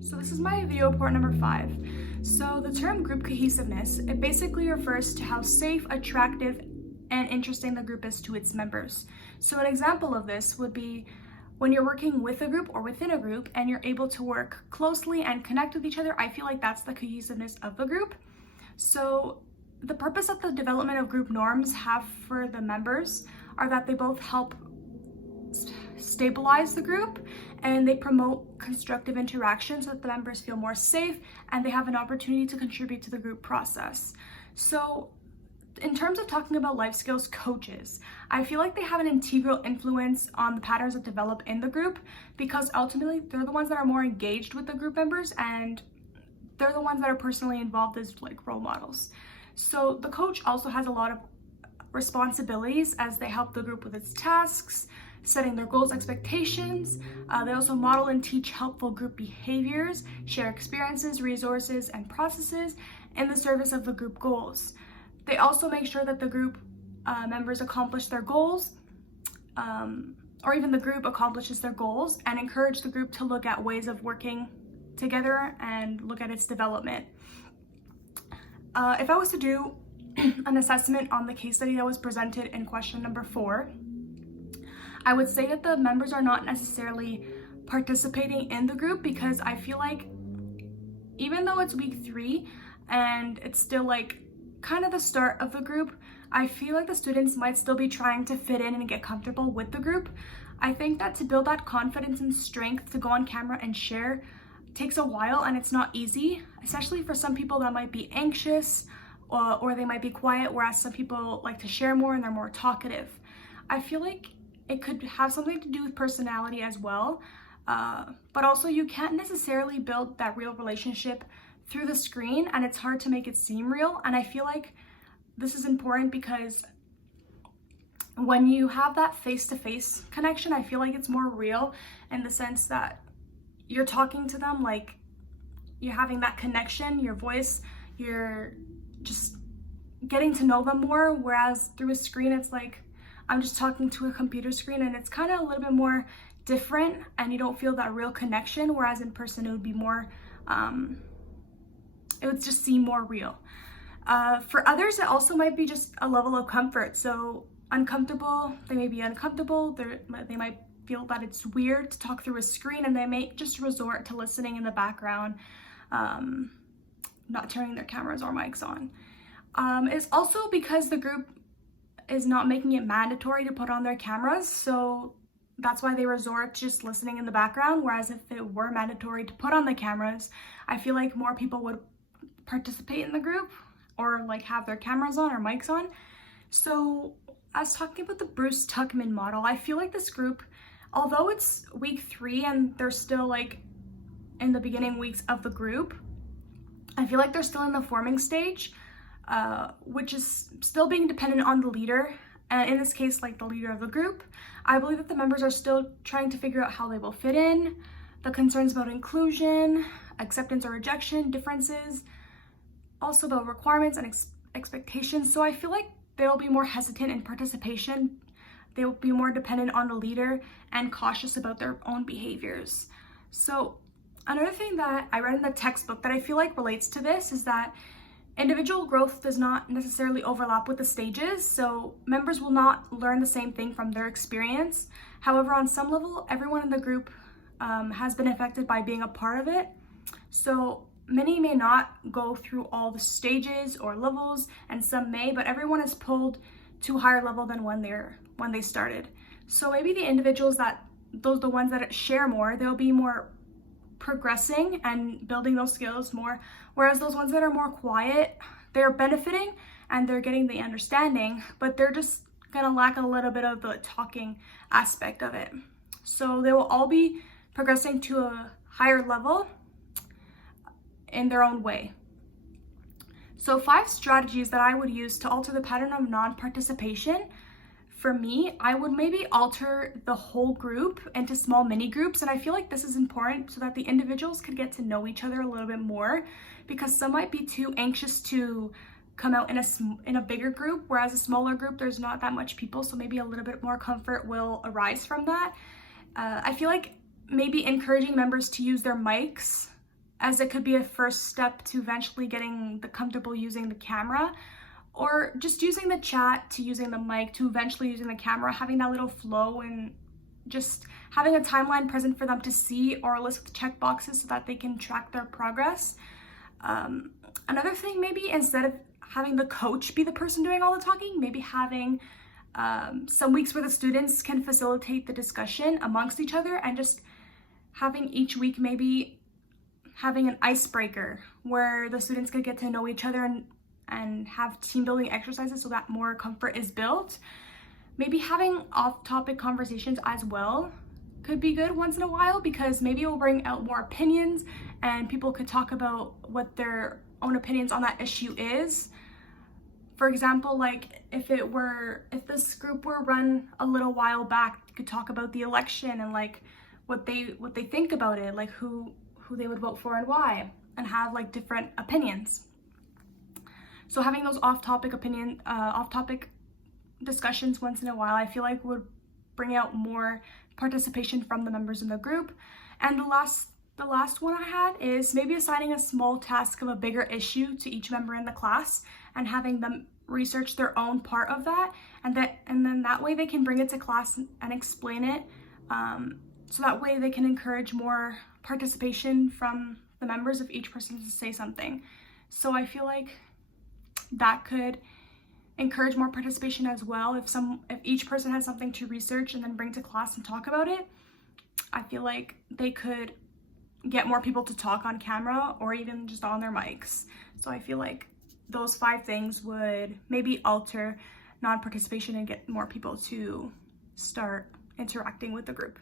So this is my video report number 5. So the term group cohesiveness, it basically refers to how safe, attractive, and interesting the group is to its members. So an example of this would be when you're working with a group or within a group and you're able to work closely and connect with each other. I feel like that's the cohesiveness of the group. So the purpose that the development of group norms have for the members are that they both help stabilize the group and they promote constructive interaction so that the members feel more safe and they have an opportunity to contribute to the group process. So in terms of talking about life skills coaches, I feel like they have an integral influence on the patterns that develop in the group because ultimately they're the ones that are more engaged with the group members and they're the ones that are personally involved as like role models. So the coach also has a lot of responsibilities as they help the group with its tasks, setting their goals, expectations. They also model and teach helpful group behaviors, share experiences, resources, and processes in the service of the group goals. They also make sure that the group members accomplish their goals, or even the group accomplishes their goals, and encourage the group to look at ways of working together and look at its development. If I was to do an assessment on the case study that was presented in question number 4, I would say that the members are not necessarily participating in the group because I feel like even though it's week 3 and it's still like kind of the start of the group, I feel like the students might still be trying to fit in and get comfortable with the group. I think that to build that confidence and strength to go on camera and share takes a while and it's not easy, especially for some people that might be anxious or they might be quiet, whereas some people like to share more and they're more talkative. I feel like it could have something to do with personality as well, but also you can't necessarily build that real relationship through the screen and it's hard to make it seem real. And I feel like this is important because when you have that face-to-face connection, I feel like it's more real in the sense that you're talking to them, like you're having that connection, your voice, you're just getting to know them more, whereas through a screen it's like I'm just talking to a computer screen and it's kind of a little bit more different and you don't feel that real connection, whereas in person it would be more it would just seem more real. For others, it also might be just a level of comfort. So uncomfortable, they may be uncomfortable, they might feel that it's weird to talk through a screen and they may just resort to listening in the background, not turning their cameras or mics on. It's also because the group is not making it mandatory to put on their cameras, so that's why they resort to just listening in the background, whereas if it were mandatory to put on the cameras, I feel like more people would participate in the group or like have their cameras on or mics on. So I was talking about the Bruce Tuckman model. I feel like this group, although it's week 3 and they're still like in the beginning weeks of the group, I feel like they're still in the forming stage, which is still being dependent on the leader. And in this case, like the leader of the group, I believe that the members are still trying to figure out how they will fit in, the concerns about inclusion, acceptance or rejection, differences, also the requirements and expectations. So I feel like they'll be more hesitant in participation. They'll be more dependent on the leader and cautious about their own behaviors. So another thing that I read in the textbook that I feel like relates to this is that individual growth does not necessarily overlap with the stages, so members will not learn the same thing from their experience. However, on some level, everyone in the group has been affected by being a part of it. So many may not go through all the stages or levels, and some may, but everyone is pulled to a higher level than when they started. So maybe the individuals the ones that share more, they'll be more progressing and building those skills more, whereas those ones that are more quiet, they're benefiting and they're getting the understanding, but they're just gonna lack a little bit of the talking aspect of it. So they will all be progressing to a higher level in their own way. So 5 strategies that I would use to alter the pattern of non-participation. For me, I would maybe alter the whole group into small mini groups, and I feel like this is important so that the individuals could get to know each other a little bit more, because some might be too anxious to come out in a bigger group, whereas a smaller group there's not that much people, so maybe a little bit more comfort will arise from that. I feel like maybe encouraging members to use their mics as it could be a first step to eventually getting comfortable using the camera, or just using the chat to using the mic to eventually using the camera, having that little flow and just having a timeline present for them to see, or a list with check boxes so that they can track their progress. Another thing, maybe instead of having the coach be the person doing all the talking, maybe having some weeks where the students can facilitate the discussion amongst each other, and just having each week maybe having an icebreaker where the students could get to know each other and have team building exercises so that more comfort is built. Maybe having off-topic conversations as well could be good once in a while, because maybe it will bring out more opinions and people could talk about what their own opinions on that issue is. For example, like if this group were run a little while back, could talk about the election and like what they think about it, like who they would vote for and why, and have like different opinions. So having those off-topic discussions once in a while, I feel like would bring out more participation from the members in the group. And the last one I had is maybe assigning a small task of a bigger issue to each member in the class and having them research their own part of that, and then that way they can bring it to class and explain it. So that way they can encourage more participation from the members of each person to say something. So I feel like that could encourage more participation as well. If each person has something to research and then bring to class and talk about it, I feel like they could get more people to talk on camera or even just on their mics. So I feel like those 5 things would maybe alter non-participation and get more people to start interacting with the group.